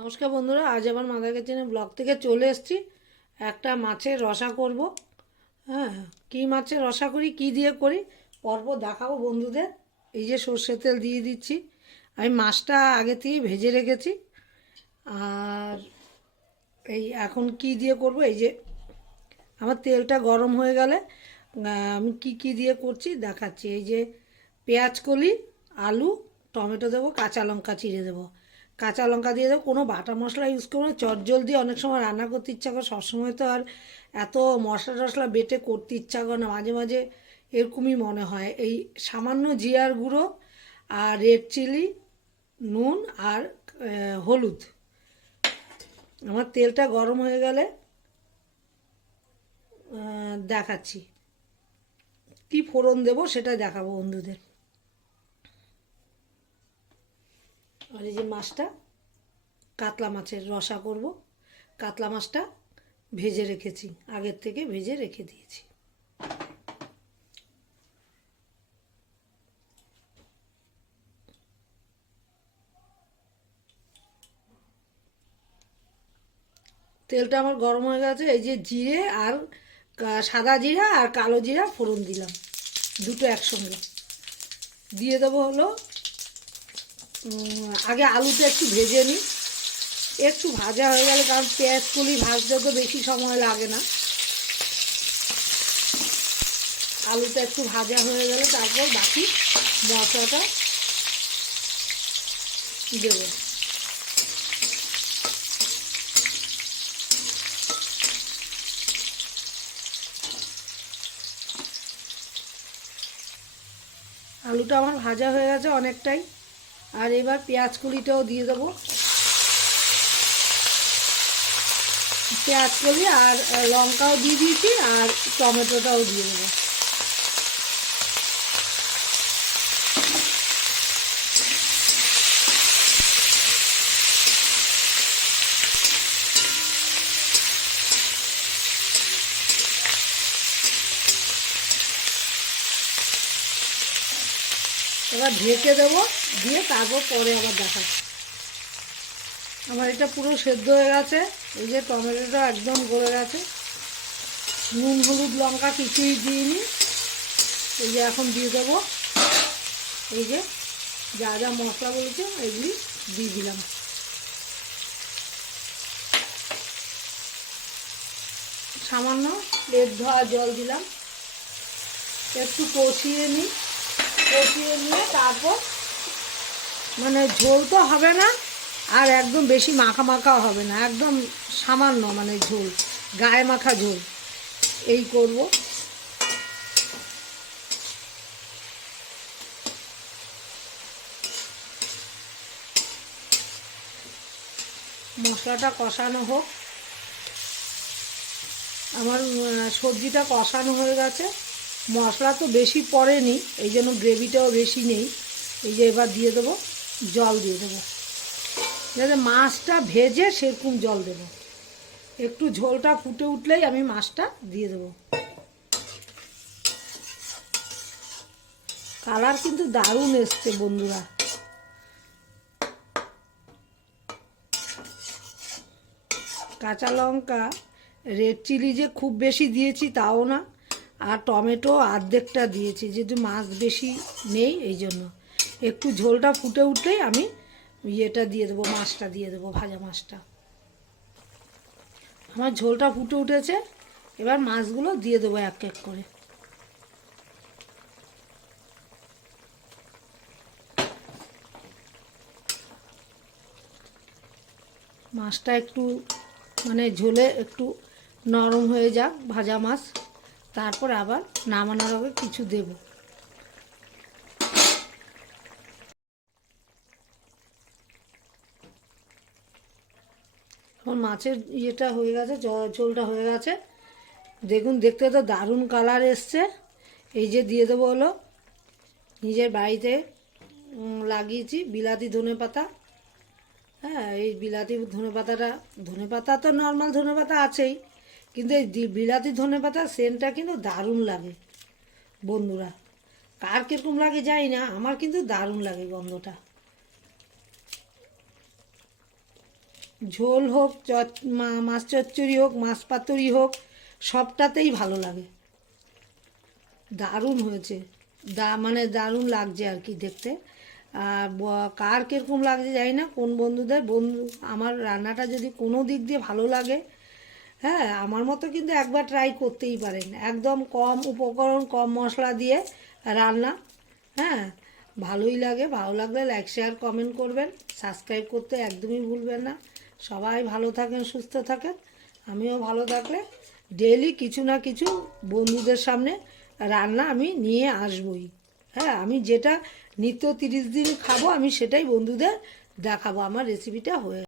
নমস্কার বন্ধুরা, আজ আবার মাদার কিচেনের ব্লগ থেকে চলে এসেছি। একটা মাছের রসা করব। হ্যাঁ কী মাছের রসা করি, কী দিয়ে করি, পরপর দেখাবো বন্ধুদের। এই যে সর্ষের তেল দিয়ে দিচ্ছি। আমি মাছটা আগে থেকেই ভেজে রেখেছি। আর এই এখন কি দিয়ে করব, এই যে আমার তেলটা গরম হয়ে গেলে আমি কি কি দিয়ে করছি দেখাচ্ছি। এই যে পেঁয়াজ কলি, আলু, টমেটো দেবো, কাঁচা লঙ্কা চিড়ে দেবো। কাঁচা লঙ্কা দিয়ে দেবো, কোনো বাটা মশলা ইউজ করব না। জলদি অনেক সময় রান্না করতে ইচ্ছা করে, সবসময় তো আর এত মশলা টশলা বেটে করতে ইচ্ছা করে না। মাঝে মাঝে এরকমই মনে হয়। এই সামান্য জিরার গুঁড়ো আর রেড চিলি নুন আর হলুদ। আমার তেলটা গরম হয়ে গেলে দেখাচ্ছি। কি ফোড়ন দেবো সেটা দেখাবো বন্ধুদের। আর এই যে মাছটা, কাতলা মাছের রসা করব, কাতলা মাছটা ভেজে রেখেছি, আগের থেকে ভেজে রেখে দিয়েছি। তেলটা আমার গরম হয়ে গেছে, এই যে জিরে আর সাদা জিরা আর কালো জিরা ফোড়ন দিলাম, দুটো একসঙ্গে। দিয়ে দেবো হলো আগে আলুটা একটু ভেজে নিই। একটু ভাজা হয়ে গেলে, কারণ পেঁয়াজ কলি ভাজতে তো বেশি সময় লাগে না। আলুটা একটু ভাজা হয়ে গেলে, তারপর বাকি মশলাটা দেবো। আলুটা আমার ভাজা হয়ে গেছে অনেকটাই। আর এবার পেঁয়াজ কলিটাও দিয়ে দেবো। পেঁয়াজ কলি আর লঙ্কাও দিয়ে দিয়েছি আর টমেটোটাও দিয়ে দেবো। এবার ঢেকে দেবো, দিয়ে তারপর পরে আবার দেখাচ্ছি আমার এটা পুরো সেদ্ধ হয়ে গেছে। এই যে টমেটোটা একদম গলে গেছে। নুন, হলুদ, লঙ্কা কিছুই দিইনি। এই যে এখন দিয়ে দেবো। এই যে যা যা মশলা বলেছে এগুলি দিয়ে দিলাম। সামান্য প্লেট ধোয়া জল দিলাম। একটু কষিয়ে নিই। কষিয়ে নিয়ে তারপর মানে ঝোল তো হবে না, আর একদম বেশি মাখা মাখা হবে না, একদম সামান্য মানে ঝোল, গায়ে মাখা ঝোল, এই করব। মশলাটা কষানো হোক। আমার সবজিটা কষানো হয়ে গেছে। মশলা তো বেশি পড়েনি, এই জন্য গ্রেভিটাও বেশি নেই। এই যে এবার দিয়ে দেবো, জল দিয়ে দেবো। যাতে মাছটা ভেজে সেরকম জল দেবো। একটু ঝোলটা ফুটে উঠলেই আমি মাছটা দিয়ে দেবো। কালার কিন্তু দারুণ এসছে বন্ধুরা। কাঁচা লঙ্কা, রেড চিলি যে খুব বেশি দিয়েছি তাও না। আর টমেটো অর্ধেকটা দিয়েছি, যেহেতু মাছ বেশি নেই এই জন্য। একটু ঝোলটা ফুটে উঠলেই আমি ইয়েটা দিয়ে দেবো, মাছটা দিয়ে দেবো, ভাজা মাছটা। আমার ঝোলটা ফুটে উঠেছে, এবার মাছগুলো দিয়ে দেবো এক এক করে। মাছটা একটু মানে ঝোলে একটু নরম হয়ে যাক, ভাজা মাছ। তারপর আবার নামানোর আগে কিছু দেব। এখন মাছের ইয়েটা হয়ে গেছে ঝোলটা হয়ে গেছে। দেখুন, দেখতে তো দারুণ কালার এসছে। এই যে দিয়ে দেবো হলো, নিজের বাড়িতে লাগিয়েছি বিলাতি ধনে পাতা। হ্যাঁ এই বিলাতি ধনে পাতাটা, ধনে পাতা তো নর্মাল ধনে পাতা আছেই। কিন্তু এই বিলাতি ধনে পাতা সেন্টটা কিন্তু দারুণ লাগে, বন্ধুরা। কার কীরকম লাগে জানি না, আমার কিন্তু দারুণ লাগে গন্ধটা। ঝোল হোক, চচ মাছ চচ্চড়ি হোক, মাছ পাতুরি হোক, সবটাতেই ভালো লাগে। দারুণ হয়েছে। দা মানে দারুণ লাগছে আর কি দেখতে। আর কার কীরকম লাগছে জানি না, কোন বন্ধুদের বন্ধু আমার রান্নাটা যদি কোনো দিক দিয়ে ভালো লাগে হ্যাঁ আমার মতো কিন্তু একবার ট্রাই করতেই পারেন। একদম কম উপকরণ, কম মশলা দিয়ে রান্না হ্যাঁ। ভালোই লাগে, ভালো লাগলে লাইক শেয়ার কমেন্ট করবেন। সাবস্ক্রাইব করতে একদমই ভুলবেন না। সবাই ভালো থাকেন, সুস্থ থাকেন। আমিও ভালো থাকলে ডেলি কিছু না কিছু বন্ধুদের সামনে রান্না আমি নিয়ে আসবই। হ্যাঁ আমি যেটা নিত্য তিরিশ দিন খাব, আমি সেটাই বন্ধুদের দেখাবো। আমার রেসিপিটা হয়ে